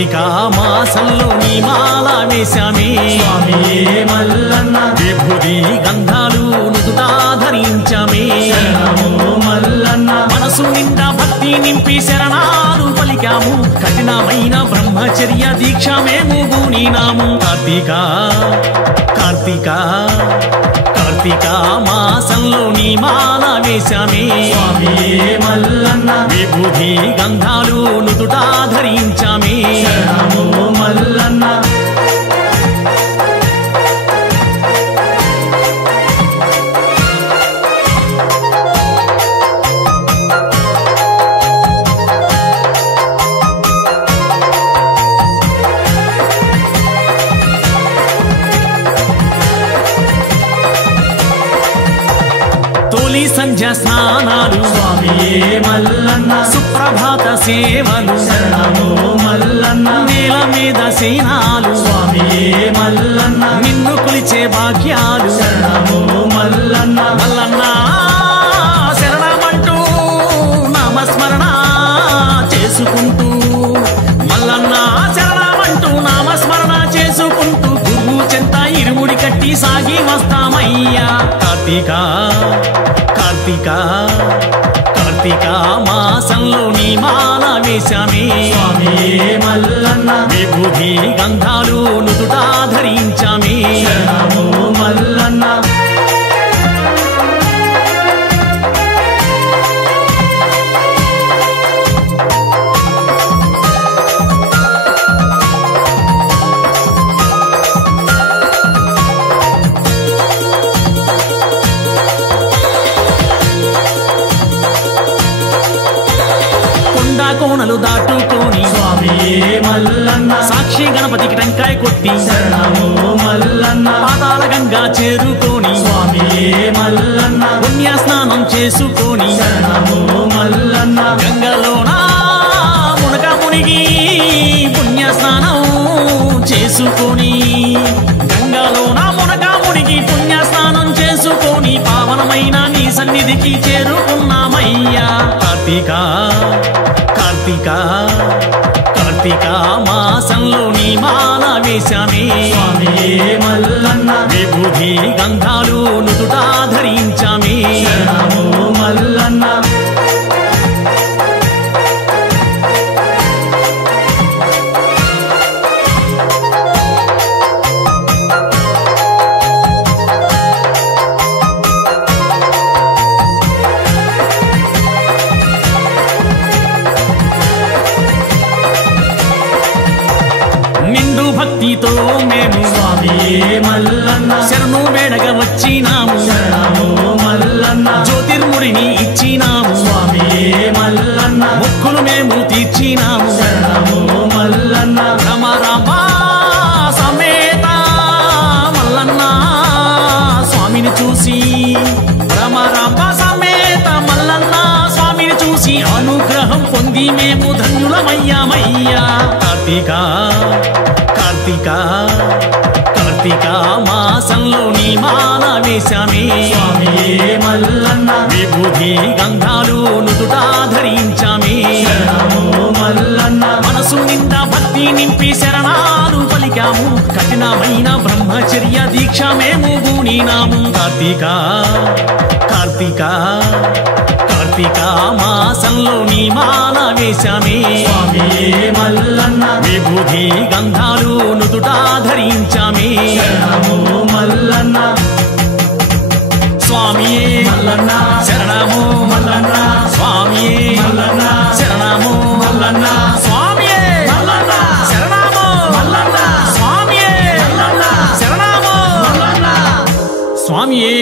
కార్తీక మాసంలో నీ మాల వేశామే స్వామియే మల్లన్న విభూది గంధాలు నుదుటా ధరించామే శరణము మల్లన్న మనసు నిండా భక్తి నింపి శరణాలు పలికాము కఠినమైన బ్రహ్మచర్య దీక్ష మేము బూనినాము కార్తీక కార్తీక కార్తీక మాసంలో నీ మాల వేశామే స్వామియే మల్లన్న విభూది గంధాలు నుదుటా ధరించామే శరణము మల్లన్న తొలి సంధ్య స్నానాలు స్వామియే మల్లన్న సుప్రభాత సేవలు శరణము మల్లన్న నేల మీద సేనాలు స్వామియే మల్లన్న నిన్ను కొలిచే భాగ్యాలు శరణము మల్లన్న మల్లన్న శరణమంటూ నామస్మరణ చేసుకుంటూ మల్లన్న శరణమంటూ నామస్మరణ చేసుకుంటూ గురువు చెంత ఇరుముడి కట్టి సాగి వస్తామయ్యా కార్తీక కార్తీక కార్తీక మాసంలో నీ మాల వేశామే స్వామియే మల్లన్న విభూది గంధాలు నుదుటా ధరించామే శరణము మల్లన్న కోనలు దాటుకొని స్వామియే మల్లన్న సాక్షి గణపతికి టెంకాయ కొట్టి శరణము మల్లన్న పాతాళ గంగా చేరుకొని స్వామియే మల్లన్న పుణ్య స్నానం చేసుకొని శరణము మల్లన్న గంగలోన మునక మునిగి పుణ్య స్నానం చేసుకొని గంగలోన మునక మునిగి పుణ్య స్నానం చేసుకొని పావనమైన నీ సన్నిధికి చేరుకున్నామయ్యా కార్తీక కార్తీక కార్తీక మాసంలో నీ మాల వేశామే స్వామియే మల్లన్న విభూది గంధాలు నుదుటా ధరించామే శరణము మల్లన్న నిండు భక్తితో మేము స్వామియే మల్లన్న శరణు వేడగా వచ్చినాము శరణము మల్లన్న జ్యోతిర్ముడిని ఇచ్చినాము స్వామియే మల్లన్న మొక్కులు మేము తీర్చినాము శరణము మల్లన్న రమరాంబ సమేత మల్లన్న స్వామిని చూసి రమరాంబ సమేత మల్లన్న స్వామిని చూసి అనుగ్రహం పొంది మేము ధన్యులమయ్యామయ్యా కార్తీక కార్తీక కార్తీక మాసంలో నీ మాల వేశామే స్వామియే మల్లన్న విభూది గంధాలు నుదుటా ధరించామే శరణము మల్లన్న మనసు నిండా భక్తి నింపి శరణాలు పలికాము కఠినమైన బ్రహ్మచర్య దీక్ష మేము బూనినాము కార్తీక కార్తీక కార్తీక మాసంలో నీ మాల వేశామే స్వామియే మల్లన్న విభూది గంధాలు నుదుటా ధరించామే శరణము మల్లన్న స్వామియే మల్లన్న శరణము మల్లన్న స్వామియే మల్లన్న శరణము మల్లన్న స్వామియే మల్లన్న శరణము మల్లన్న స్వామియే మల్లన్న శరణము మల్లన్న స్వామియే